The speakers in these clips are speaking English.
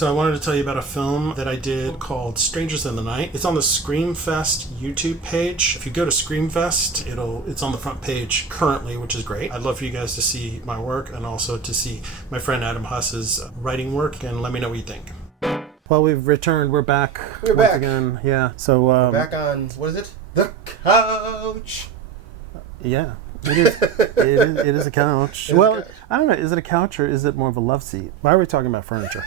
So I wanted to tell you about a film that I did called Strangers in the Night. It's on the Screamfest YouTube page. If you go to Screamfest, it's on the front page currently, which is great. I'd love for you guys to see my work and also to see my friend Adam Huss's writing work, and let me know what you think. Well, we've returned. We're back. We're back again. Yeah. So we're back on, what is it? The couch. Yeah. It is a couch. Well, I don't know. Is it a couch or is it more of a love seat? Why are we talking about furniture?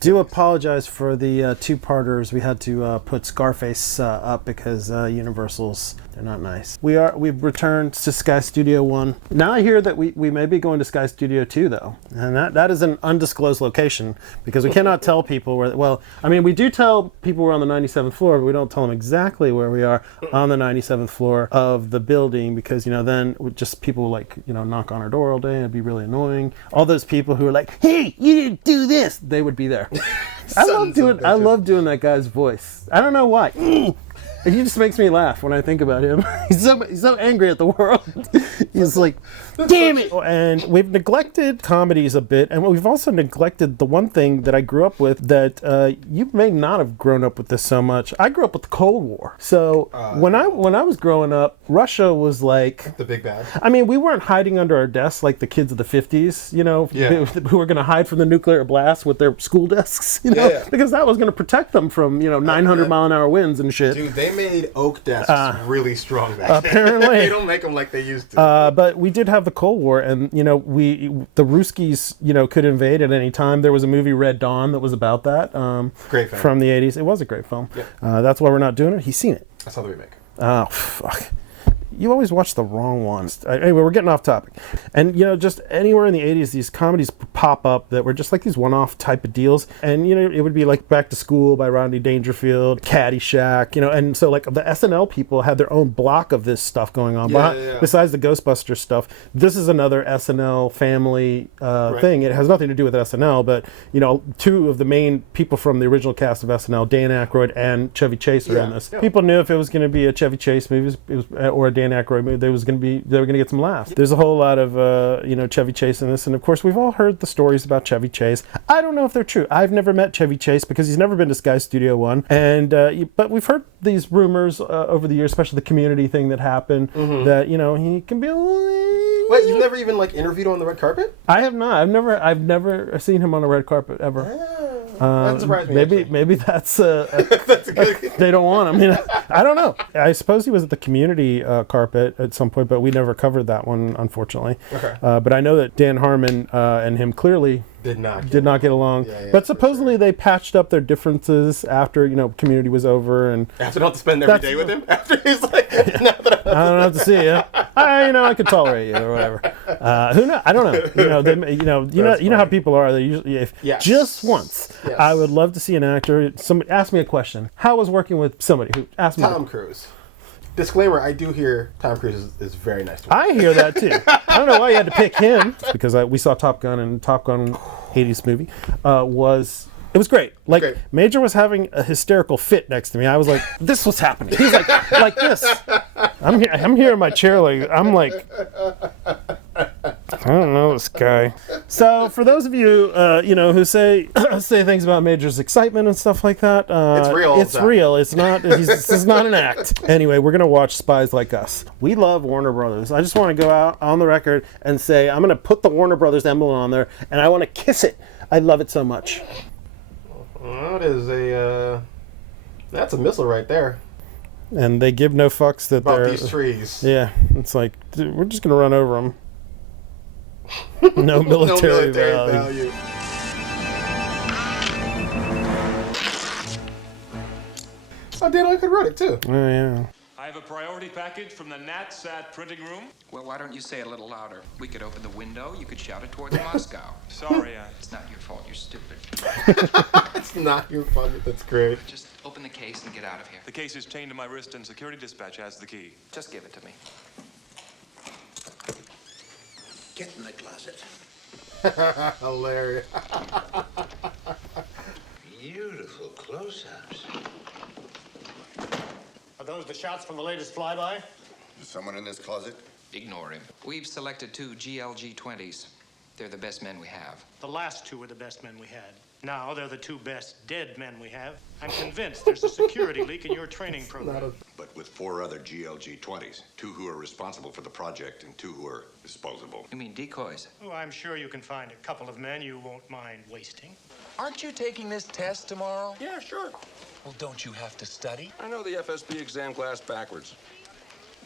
Do apologize for the two-parters. We had to put Scarface up because Universal's, they're not nice. We've returned to Sky Studio 1. Now I hear that we may be going to Sky Studio 2 though, and that is an undisclosed location because we cannot tell people where. Well, I mean we do tell people we're on the 97th floor, but we don't tell them exactly where we are on the 97th floor of the building because then just people knock on our door all day. It'd be really annoying. All those people who are like, "Hey, you didn't do this," they would be there. I love doing that guy's voice. I don't know why. He just makes me laugh when I think about him. He's so angry at the world. He's like, damn it! And we've neglected comedies a bit, and we've also neglected the one thing that I grew up with that you may not have grown up with this so much. I grew up with the Cold War. So when I was growing up, Russia was like the big bad. I mean, we weren't hiding under our desks like the kids of the 50s, who were going to hide from the nuclear blast with their school desks, because that was going to protect them from 900 mile an hour winds and shit. Dude, they made oak desks really strong back then. Apparently. They don't make them like they used to. But we did have the Cold War, and the Ruskies could invade at any time. There was a movie, Red Dawn, that was about that. Great film. From the 80s. It was a great film. Yep. That's why we're not doing it. He's seen it. I saw the remake. Oh, fuck. You always watch the wrong ones. Anyway, we're getting off topic. And, just anywhere in the 80s, these comedies pop up that were just like these one-off type of deals. And, it would be like Back to School by Rodney Dangerfield, Caddyshack, and so like the SNL people had their own block of this stuff going on. Besides the Ghostbusters stuff, this is another SNL family thing. It has nothing to do with SNL, but, two of the main people from the original cast of SNL, Dan Aykroyd and Chevy Chase are in this. Yeah. People knew if it was going to be a Chevy Chase movie or a Dan Aykroyd movie, they were going to get some laughs. There's a whole lot of Chevy Chase in this, and of course we've all heard the stories about Chevy Chase. I don't know if they're true. I've never met Chevy Chase because he's never been to Sky Studio 1, and but we've heard these rumors over the years, especially the Community thing that happened, that he can be. Wait, you've never even interviewed him on the red carpet? I have not. I've never seen him on a red carpet ever. That surprised me. Maybe that's that's good. They don't want him. I don't know. I suppose he was at the Community carpet at some point, but we never covered that one, unfortunately. Okay. But I know that Dan Harmon and him clearly did not get along. Yeah, but supposedly they patched up their differences after Community was over, and after not to spend every day with him. After he's like, now that I don't have to see you. I could tolerate you or whatever. Who knows? I don't know. You know how people are. They usually, just once. Yes. I would love to see an actor. Somebody ask me a question. How was working with somebody who asked me? Tom Cruise. Disclaimer: I do hear Tom Cruise is very nice to work. I hear that too. I don't know why you had to pick him. It's because we saw Top Gun, and Top Gun 80's movie was great. Great. Major was having a hysterical fit next to me. I was like, this was happening. He's like this. I'm here in my chair I'm like, I don't know this guy. So for those of you, who say things about Major's excitement and stuff like that, it's real. It's real. It's not. This is not an act. Anyway, we're gonna watch Spies Like Us. We love Warner Brothers. I just want to go out on the record and say I'm gonna put the Warner Brothers emblem on there, and I want to kiss it. I love it so much. That is that's a missile right there. And they give no fucks that about these trees. Yeah, it's like, dude, we're just gonna run over them. No military value. Oh, Dan, I could run it too. Oh yeah. I have a priority package from the NatSat printing room. Well, why don't you say it a little louder? We could open the window. You could shout it towards Moscow. Sorry, It's not your fault. You're stupid. It's not your fault. That's great. Just open the case and get out of here. The case is chained to my wrist, and security dispatch has the key. Just give it to me. Get in the closet. Hilarious. Beautiful close-ups. Are those the shots from the latest flyby? Is someone in this closet? Ignore him. We've selected 2 GLG-20s. They're the best men we have. The last two were the best men we had. Now they're the two best dead men we have. I'm convinced there's a security leak in your training program. But with 4 other GLG-20s, 2 who are responsible for the project and 2 who are disposable. You mean decoys? Oh, I'm sure you can find a couple of men you won't mind wasting. Aren't you taking this test tomorrow? Yeah, sure. Well, don't you have to study? I know the FSB exam class backwards.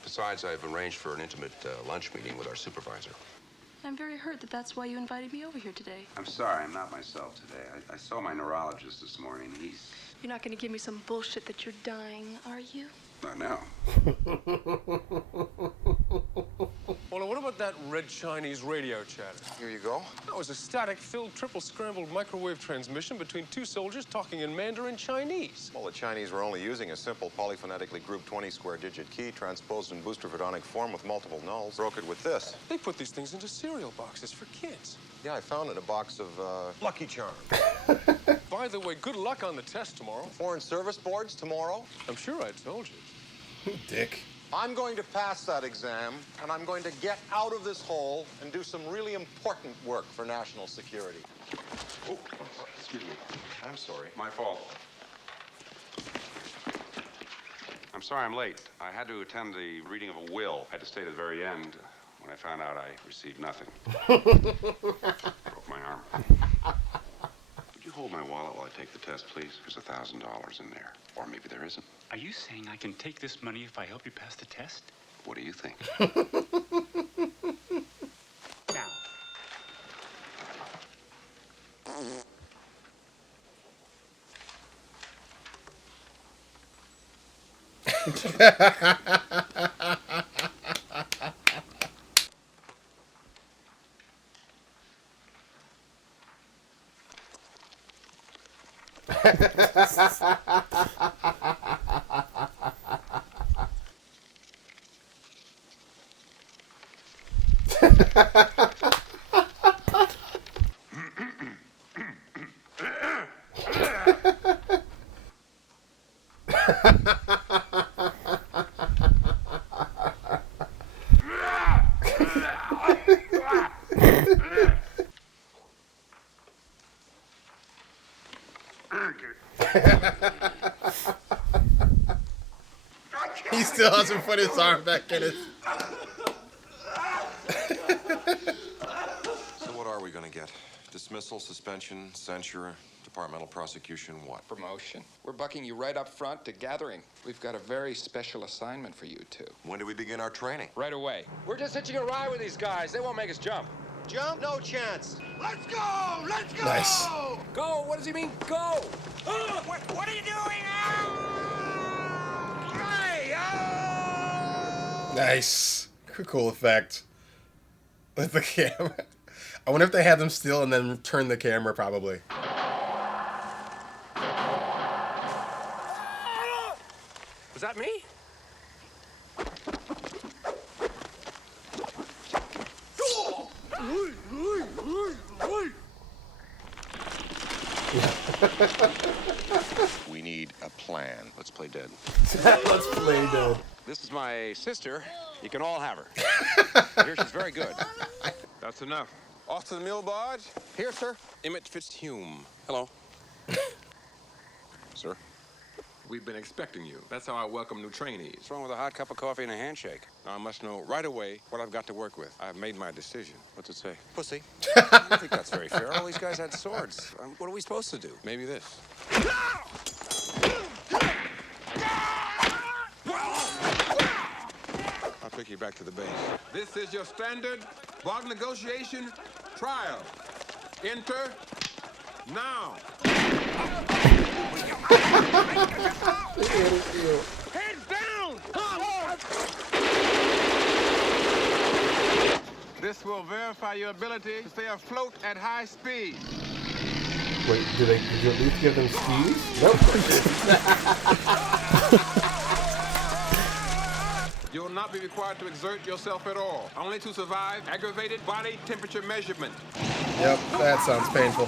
Besides, I've arranged for an intimate lunch meeting with our supervisor. I'm very hurt that that's why you invited me over here today. I'm sorry, I'm not myself today. I saw my neurologist this morning. You're not going to give me some bullshit that you're dying, are you? I know. Well, what about that red Chinese radio chatter? Here you go. That was a static-filled, triple-scrambled microwave transmission between 2 soldiers talking in Mandarin Chinese. Well, the Chinese were only using a simple polyphonetically grouped 20-square-digit key transposed in booster-photonic form with multiple nulls. Broke it with this. They put these things into cereal boxes for kids. Yeah, I found it in a box of, Lucky Charms. By the way, good luck on the test tomorrow. Foreign Service Boards tomorrow. I'm sure I told you. Dick. I'm going to pass that exam, and I'm going to get out of this hole and do some really important work for national security. Oh, excuse me. I'm sorry. My fault. I'm sorry I'm late. I had to attend the reading of a will. I had to stay to the very end. When I found out, I received nothing. Broke my arm. Would you hold my wallet while I take the test, please? There's $1,000 in there. Or maybe there isn't. Are you saying I can take this money if I help you pass the test? What do you think? Now. He still hasn't put his arm back in it. So what are we going to get? Dismissal, suspension, censure, departmental prosecution, what? Promotion. We're bucking you right up front to gathering. We've got a very special assignment for you two. When do we begin our training? Right away. We're just hitching a ride with these guys. They won't make us jump. Jump? No chance. Let's go! Let's go! Nice. Go! What does he mean, go? What are you doing? Nice. Cool effect. With the camera. I wonder if they had them still and then turn the camera, probably. Was that me? We need a plan. Let's play dead. Let's play dead. This is my sister. You can all have her. I hear she's very good. That's enough. Off to the meal barge. Here, sir. Emmett Fitzhume. Hello. Sir? We've been expecting you. That's how I welcome new trainees. What's wrong with a hot cup of coffee and a handshake? Now, I must know right away what I've got to work with. I've made my decision. What's it say? Pussy. I don't think that's very fair. All these guys had swords. What are we supposed to do? Maybe this. I'll take you back to the base. This is your standard bargain negotiation trial. Enter now. Head down! This will verify your ability to stay afloat at high speed. Wait, did you at least give them skis? Nope. You will not be required to exert yourself at all, only to survive aggravated body temperature measurement. Yep, that sounds painful.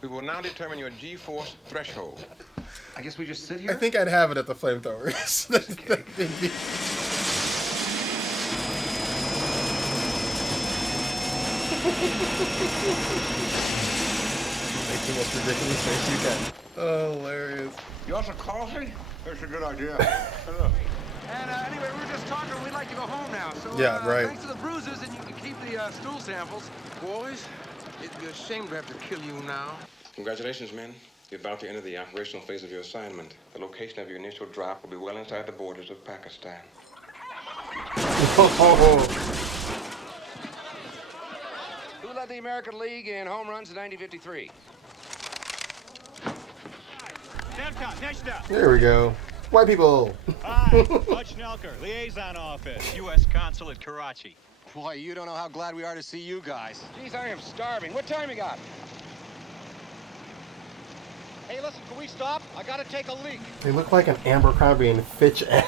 We will now determine your G-force threshold. I guess we just sit here? I think I'd have it at the flamethrowers. Make the most ridiculous face you can. Oh, hilarious. You want some coffee? That's a good idea. And anyway, we were just talking. We'd like to go home now. So Yeah, right. Thanks to the bruises, and you can keep the stool samples. Boys, it'd be a shame to have to kill you now. Congratulations, men. You're about to enter the operational phase of your assignment. The location of your initial drop will be well inside the borders of Pakistan. Who led the American League in home runs in 1953? There we go. White people. Hi, Butch Nelker, Liaison Office, U.S. Consul at Karachi. Boy, you don't know how glad we are to see you guys. Geez, I am starving. What time you got? Hey, listen, can we stop? I gotta take a leak. They look like an Abercrombie and Fitch ad.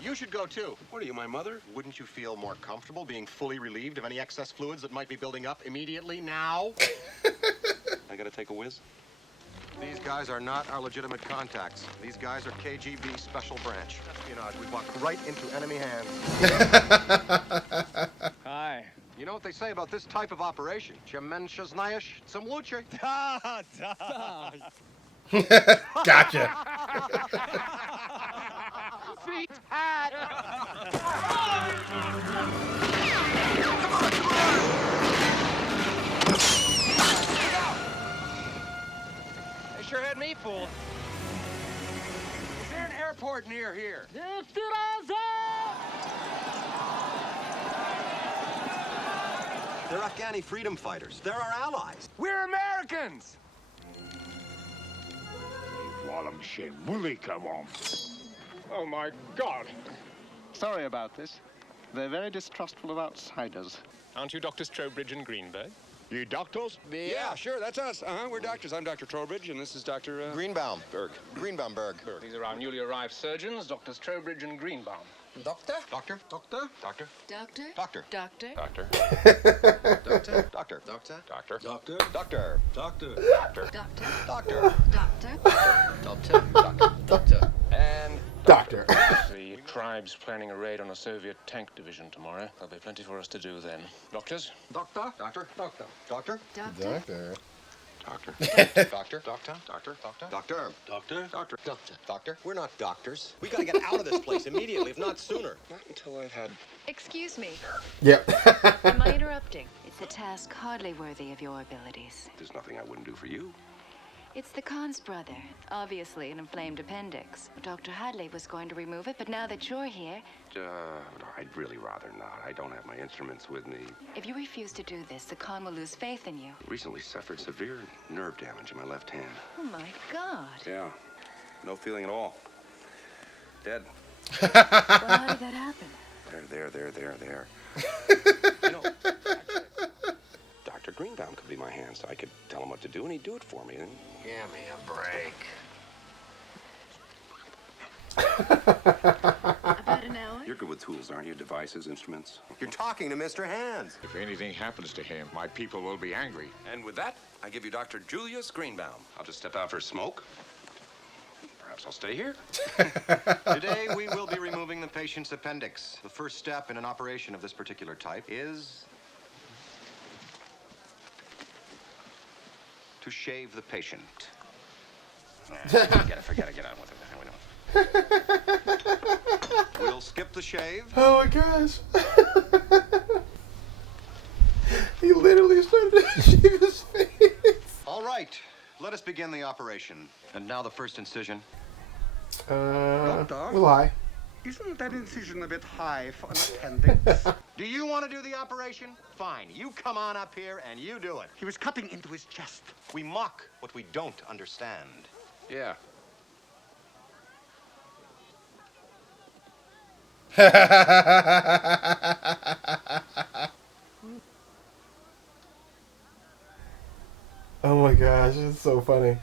You should go too. What are you, my mother? Wouldn't you feel more comfortable being fully relieved of any excess fluids that might be building up immediately now? I gotta take a whiz. These guys are not our legitimate contacts. These guys are KGB Special Branch. Espionage. We walked right into enemy hands. Hi. You know what they say about this type of operation? Chemencha znaешь, some luce. Gotcha. Feet hat. They sure had me fooled. Is there an airport near here? They're Afghani freedom fighters. They're our allies. We're Americans! Oh my God! Sorry about this. They're very distrustful of outsiders. Aren't you Drs. Trowbridge and Greenberg? You doctors? Yeah, sure, that's us. We're doctors. I'm Dr. Trowbridge, and this is Dr. Greenbaum. Berg. Greenbaumberg. These are our newly arrived surgeons, Drs. Trowbridge and Greenbaum. Doctor? Doctor? Doctor? Doctor. Doctor? Doctor. Doctor? Doctor. Doctor. Doctor. Doctor. Doctor. Doctor. Doctor. Doctor. Doctor? Doctor. Doctor? Doctor. And Doctor. the tribe's planning a raid on a Soviet tank division tomorrow. There'll be plenty for us to do then. Doctors? Doctor. Doctor. Doctor. Doctor. Doctor? Doctor. Doctor. Doctor. Doctor. Doctor. Doctor. Doctor. Doctor. Doctor. Doctor. We're not doctors. We gotta get out of this place immediately, if not sooner. Not until I've had... Excuse me. Yep. Am I interrupting? It's a task hardly worthy of your abilities. There's nothing I wouldn't do for you. It's the Khan's brother. Obviously an inflamed appendix. Dr. Hadley was going to remove it, but now that you're here... I'd really rather not. I don't have my instruments with me. If you refuse to do this, the Khan will lose faith in you. Recently suffered severe nerve damage in my left hand. Oh my God. Yeah. No feeling at all. Dead. Well, how did that happen? There. You know, Dr. Greenbaum could be my hand, so I could tell him what to do, and he'd do it for me. And Give me a break. About an hour? you're good with tools, aren't you? Devices, instruments. You're talking to Mr. Hands. If anything happens to him, my people will be angry. And with that, I give you Dr. Julius Greenbaum. I'll just step out for a smoke. Perhaps I'll stay here. Today, we will be removing the patient's appendix. The first step in an operation of this particular type is to shave the patient. Forget it. Get on with it. We'll skip the shave. Oh my gosh. He literally started to shave his face. All right, let us begin the operation. And now the first incision. Well, hi. Isn't that incision a bit high for an appendix? Do you want to do the operation? Fine, you come on up here and you do it. He was cutting into his chest. We mock what we don't understand. Yeah. Oh my gosh, it's so funny.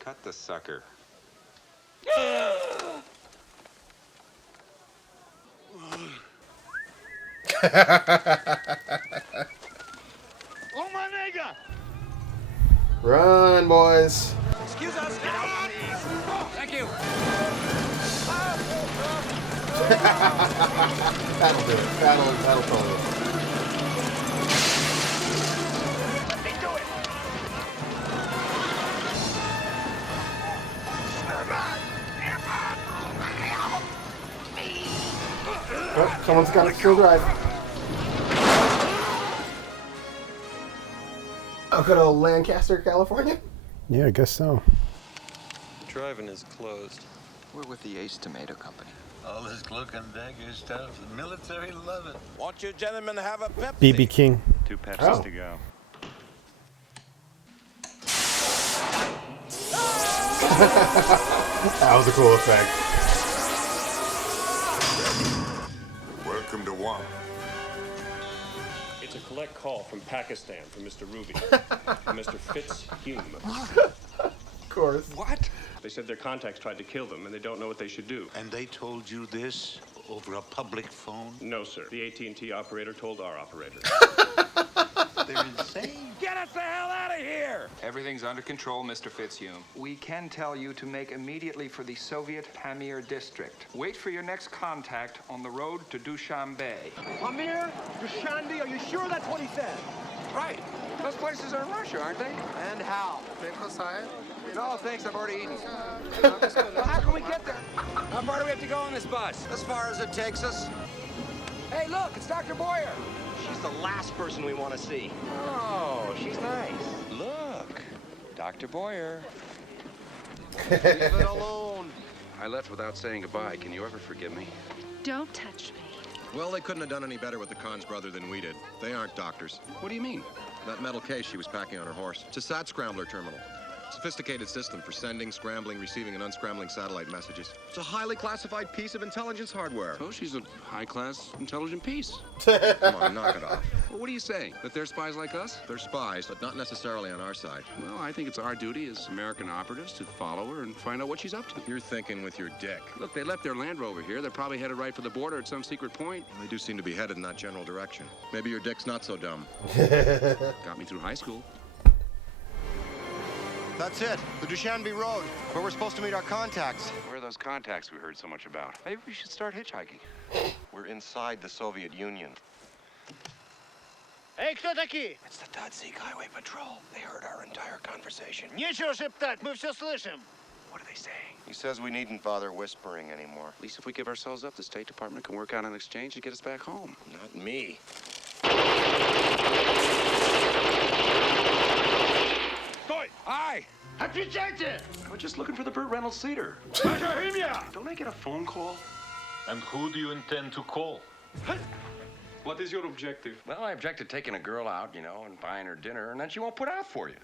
Cut the sucker. Oh my nigga! Run, boys. Excuse us, get out, please. Thank you. That'll do it. That'll totally. Someone's got to still drive. Oh, good old Lancaster, California. Yeah, I guess so. Driving is closed. We're with the Ace Tomato Company. All this cloak and dagger stuff. The military love it. Won't you gentlemen have a Pepsi? BB King. 2 Pepsis to go. That was a cool effect. Welcome to Guam. It's a collect call from Pakistan from Mr. Ruby. From Mr. Fitzhume. Of course. What? They said their contacts tried to kill them and they don't know what they should do. And they told you this over a public phone? No, sir. The AT&T operator told our operator. They're insane. Get us the hell out of here! Everything's under control, Mr. Fitzhume. We can tell you to make immediately for the Soviet Pamir district. Wait for your next contact on the road to Dushanbe. Pamir? Dushanbe? Are you sure that's what he said? Right. Those places are in Russia, aren't they? And how? No, thanks. I've already eaten. Well, how can we get there? How far do we have to go on this bus? As far as it takes us. Hey, look, it's Dr. Boyer. She's the last person we want to see. Oh, she's nice. Look, Dr. Boyer. Leave it alone. I left without saying goodbye. Can you ever forgive me? Don't touch me. Well, they couldn't have done any better with the Khan's brother than we did. They aren't doctors. What do you mean? That metal case she was packing on her horse. It's a SAT scrambler terminal. Sophisticated system for sending, scrambling, receiving, and unscrambling satellite messages. It's a highly classified piece of intelligence hardware. Oh, she's a high-class, intelligent piece. Come on, knock it off. Well, what are you saying? That they're spies like us? They're spies, but not necessarily on our side. Well, I think it's our duty as American operatives to follow her and find out what she's up to. You're thinking with your dick. Look, they left their Land Rover here. They're probably headed right for the border at some secret point. They do seem to be headed in that general direction. Maybe your dick's not so dumb. Got me through high school. That's it. The Dushanbe Road, where we're supposed to meet our contacts. Where are those contacts we heard so much about? Maybe we should start hitchhiking. We're inside the Soviet Union. Эй, кто такие? It's the Tadzig Highway Patrol. They heard our entire conversation. Нечего шептать, мы все слышим. What are they saying? He says we needn't bother whispering anymore. At least if we give ourselves up, the State Department can work out an exchange to get us back home. Not me. Sтой! Hi! Отвечайте! We're just looking for the Burt Reynolds Theater. Ваше имя? Don't I get a phone call? And who do you intend to call? What is your objective? Well, I object to taking a girl out, you know, and buying her dinner, and then she won't put out for you.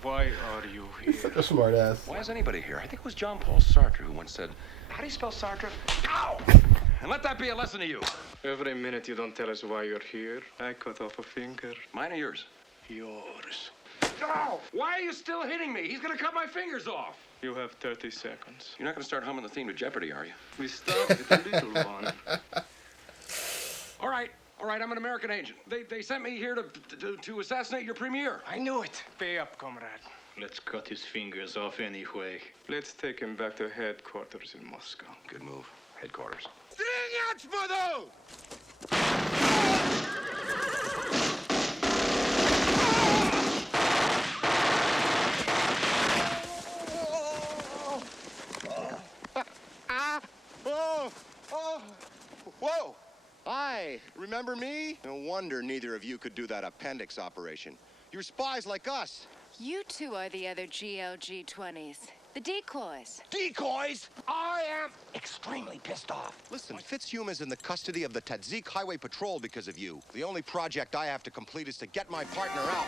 Why are you here? Such a smart ass. Why is anybody here? I think it was John Paul Sartre who once said, how do you spell Sartre? Ow! And let that be a lesson to you. Every minute you don't tell us why you're here, I cut off a finger. Mine or yours? Yours. Ow! Why are you still hitting me? He's gonna cut my fingers off. You have 30 seconds. You're not gonna start humming the theme to Jeopardy, are you? We start with a little one. All right, I'm an American agent. They sent me here to assassinate your premier. I knew it. Pay up, comrade. Let's cut his fingers off anyway. Let's take him back to headquarters in Moscow. Good move. Headquarters. Whoa! Hi, remember me? No wonder neither of you could do that appendix operation. You're spies like us. You two are the other GLG 20s. The decoys. Decoys? I am extremely pissed off. Listen, Fitzhume is in the custody of the Tadzig Highway Patrol because of you. The only project I have to complete is to get my partner out.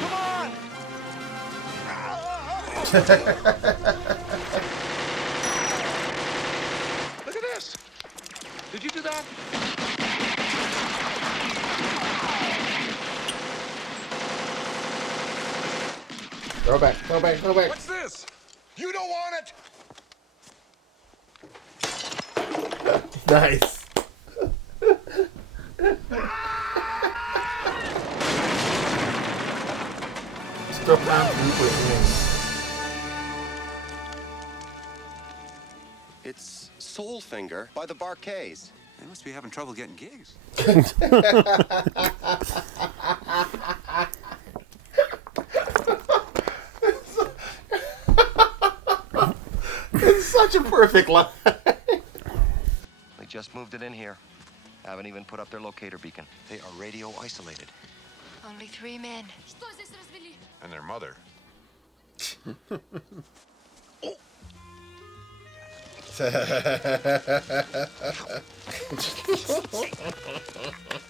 Come on! Look at this. Did you do that? Throw back, throw back, throw back. What's this? You don't want it! Nice. Still It's Soulfinger by the Barquets. They must be having trouble getting gigs. such a perfect line. They just moved it in here. Haven't even put up their locator beacon. They are radio isolated. Only 3 men. And their mother.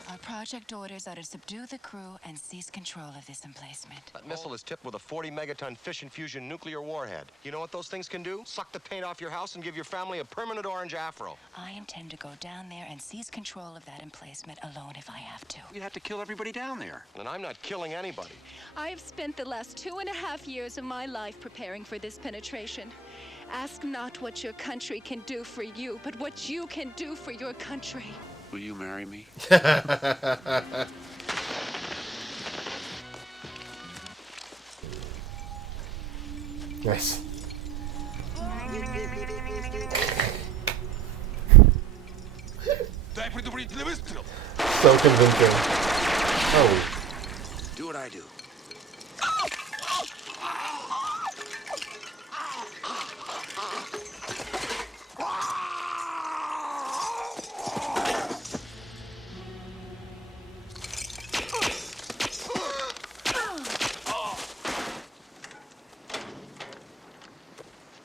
Our project orders are to subdue the crew and seize control of this emplacement. That missile is tipped with a 40-megaton fission fusion nuclear warhead. You know what those things can do? Suck the paint off your house and give your family a permanent orange afro. I intend to go down there and seize control of that emplacement alone if I have to. You'd have to kill everybody down there. And I'm not killing anybody. I have spent the last 2.5 years of my life preparing for this penetration. Ask not what your country can do for you, but what you can do for your country. Will you marry me? Nice. So convincing. Oh. Do what I do.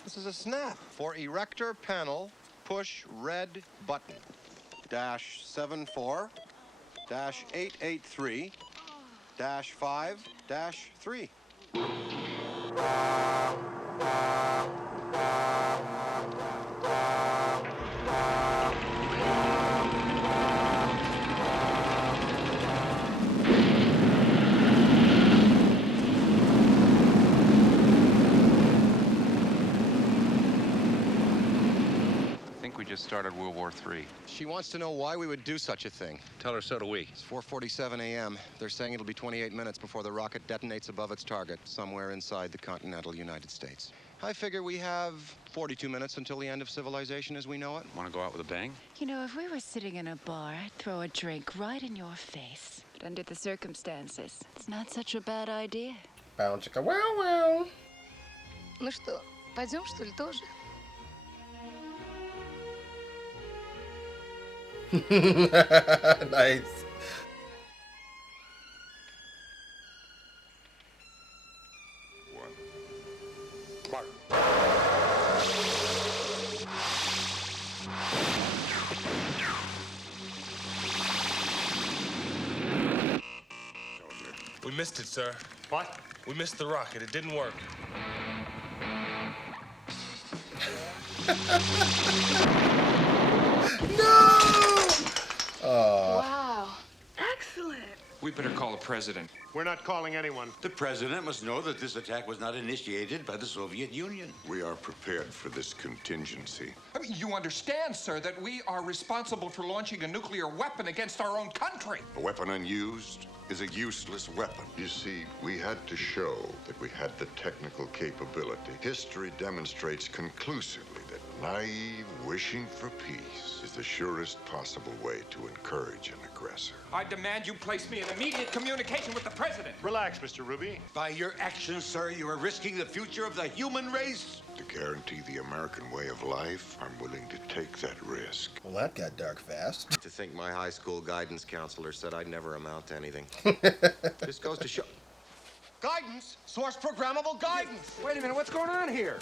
This is a snap. For erector panel, push red button. Dash 74, dash 883, dash 5, dash 3. Started World War III. She wants to know why we would do such a thing. Tell her so do we. It's 4:47 a.m. They're saying it'll be 28 minutes before the rocket detonates above its target, somewhere inside the continental United States. I figure we have 42 minutes until the end of civilization as we know it. Want to go out with a bang? You know, if we were sitting in a bar, I'd throw a drink right in your face. But under the circumstances, it's not such a bad idea. Bow chicka wow wow. Ну что, пойдем, что ли, тоже? Nice. We missed it, sir. What? We missed the rocket. It didn't work. Wow. Excellent. We better call the president. We're not calling anyone. The president must know that this attack was not initiated by the Soviet Union. We are prepared for this contingency. I mean, you understand, sir, that we are responsible for launching a nuclear weapon against our own country. A weapon unused is a useless weapon. You see, we had to show that we had the technical capability. History demonstrates conclusively that naive wishing for peace is the surest possible way to encourage an aggressor. I demand you place me in immediate communication with the president. Relax, Mr. Ruby. By your actions, sir, you are risking the future of the human race. To guarantee the American way of life, I'm willing to take that risk. Well, that got dark fast. To think my high school guidance counselor said I'd never amount to anything. This goes to show. Guidance? Source programmable guidance! Wait a minute, what's going on here?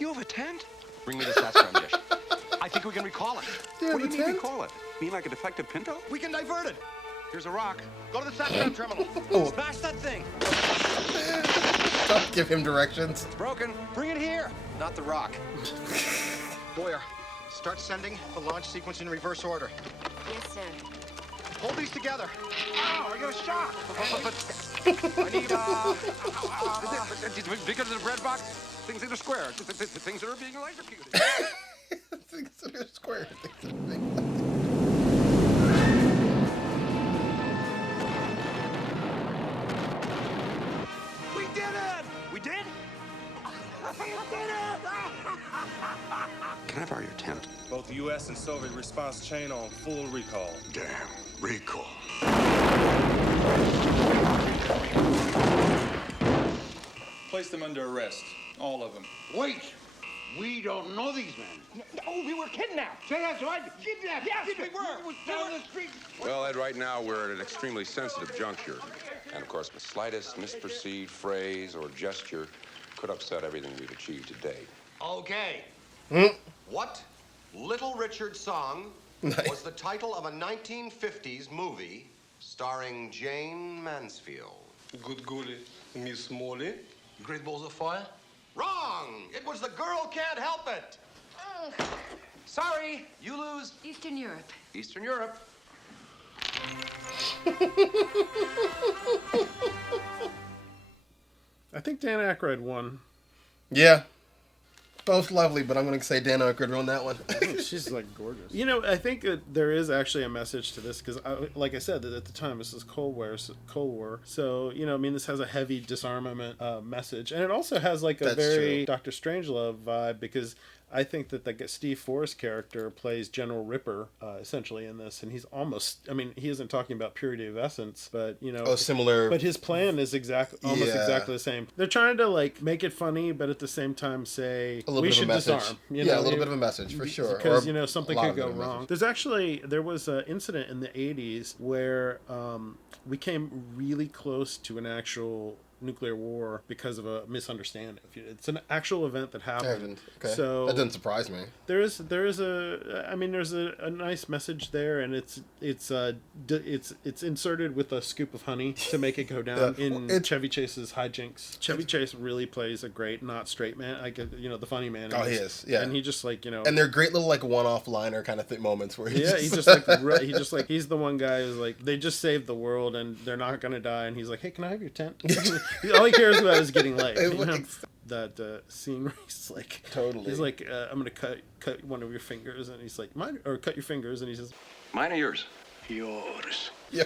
You have a tent? Bring me the SATSCOM dish. I think we can recall it. Yeah, What do you the mean tent? recall it? Mean like a defective Pinto? We can divert it. Here's a rock. Go to the SATCOM terminal. Oh. Smash that thing. Don't give him directions. It's broken. Bring it here. Not the rock. Boyer, start sending the launch sequence in reverse order. Yes, sir. Hold these together. Ow, I got a shock. I need, because of the bread box, things that are square, things that are being electrocuted. Things that are square. We did it! We did? We did it! Can I borrow your tent? Both the U.S. and Soviet response chain on full recall. Damn, recall. Place them under arrest. All of them. Wait! We don't know these men. Oh, we were kidnapped. That's right. Kidnapped. Yes, we were. Down the street. Well, Ed, right now we're at an extremely sensitive juncture. And of course, the slightest misperceived phrase or gesture could upset everything we've achieved today. Okay. What Little Richard Song was the title of a 1950s movie starring Jane Mansfield? Good golly, Miss Molly. Great Balls of Fire? Wrong! It was The Girl Can't Help It. Sorry, you lose. Eastern Europe. Eastern Europe. I think Dan Aykroyd won. Yeah. Both lovely, but I'm going to say Dan Aykroyd won that one. She's like gorgeous. You know, I think that there is actually a message to this because, like I said, that at the time this is Cold War. So you know, I mean, this has a heavy disarmament message, and it also has like a very Dr. Strangelove vibe because I think that the Steve Forrest character plays General Ripper essentially in this, and he's almost. I mean, he isn't talking about purity of essence, but you know, similar. But his plan is almost exactly the same. They're trying to like make it funny, but at the same time say we should disarm. You know, a little bit of a message for sure, because you know something could go wrong. There was an incident in the 80s where we came really close to an actual nuclear war because of a misunderstanding. It's an actual event that happened. Okay. So that doesn't surprise me. There's a nice message there, and it's inserted with a scoop of honey to make it go down in Chevy Chase's hijinks. Chevy Chase really plays a great not straight man, the funny man. Oh, he is. Yeah, and he just like and they're great little like one-off liner kind of moments where he's he's the one guy who's like they just saved the world and they're not gonna die, and he's like, hey, can I have your tent? All he cares about is getting laid. That scene where he's like, totally. He's like, I'm gonna cut one of your fingers, and he's like, mine, or cut your fingers, and he says, mine or yours? Yours. Yeah.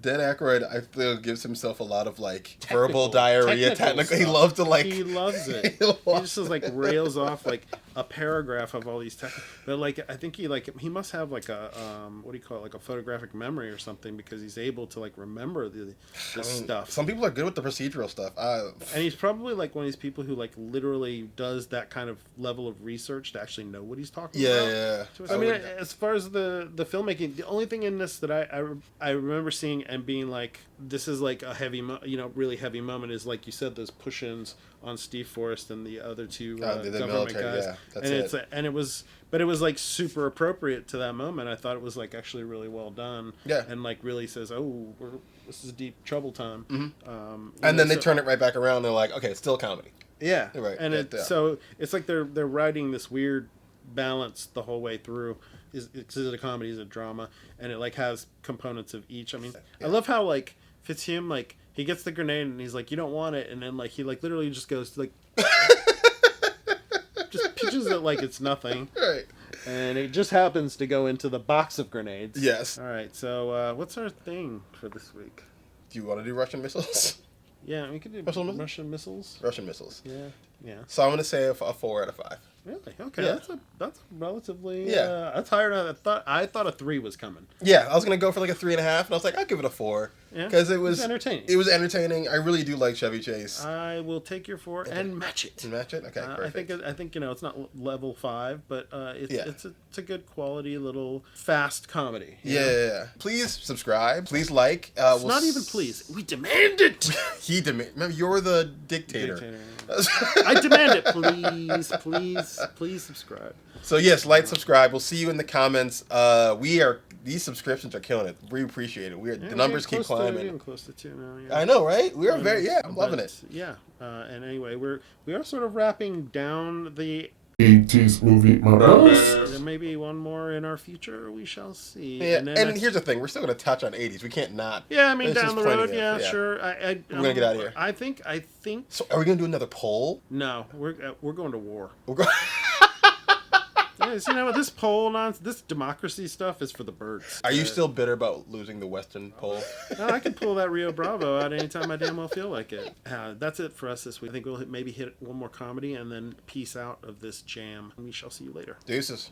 Dan Aykroyd, I feel, gives himself a lot of like verbal diarrhea. Technical, he loves to like. He loves it. He just like rails off like a paragraph of all these but like I think he must have like a what do you call it, like a photographic memory or something, because he's able to like remember this stuff. Some people are good with the procedural stuff. And he's probably like one of these people who like literally does that kind of level of research to actually know what he's talking about. Yeah. So, I mean, as far as the filmmaking, the only thing in this that I remember seeing and being like, this is like a heavy, really heavy moment is like you said, those push-ins on Steve Forrest and the other two government military, guys. Yeah, and it was like super appropriate to that moment. I thought it was like actually really well done. Yeah, and like really says, this is deep trouble time. Mm-hmm. And then they turn it right back around. They're like, okay, it's still a comedy. Yeah, right. And so it's like they're writing this weird balance the whole way through. Is it a comedy? Is it a drama? And it like has components of each. I mean, I love how like Fitzhume, like he gets the grenade and he's like, you don't want it, and then like he like literally just goes like just pitches it like it's nothing. Right. And it just happens to go into the box of grenades. Yes. All right. So what's our thing for this week? Do you want to do Russian missiles? Yeah, we could do Russian missiles. Russian missiles. Yeah. So I'm gonna say a 4 out of 5. Really? Okay. Yeah. That's relatively. Yeah. That's higher than I thought a 3 was coming. Yeah, I was gonna go for like a 3.5, and I was like, I'll give it a 4. Yeah. Because it was entertaining. It was entertaining. I really do like Chevy Chase. I will take your 4 and match it. Match it. Okay. Perfect. I think it's not level 5, but it's a good quality little fast comedy. Yeah. Please subscribe. Please like. It's not even please. We demand it. He demand. Remember, you're the dictator. I demand it. Please subscribe. So yes, like, subscribe. We'll see you in the comments. These subscriptions are killing it. We appreciate it. The numbers keep climbing. We're getting close to 2 now. Yeah. I know, right? We are I'm loving it. Yeah. And anyway, we are sort of wrapping down the 80's movie marathon. There may be one more in our future. We shall see. Yeah, and here's the thing: we're still going to touch on 80's. We can't not. Yeah, I mean, down the road. Yeah, sure. We're going to get out of here. I think. So, are we going to do another poll? No, we're going to war. We're going. Yes, this poll nonsense, this democracy stuff is for the birds. Are you still bitter about losing the Western poll? No, I can pull that Rio Bravo out anytime I damn well feel like it. That's it for us this week. I think we'll maybe hit one more comedy and then peace out of this jam. We shall see you later. Deuces.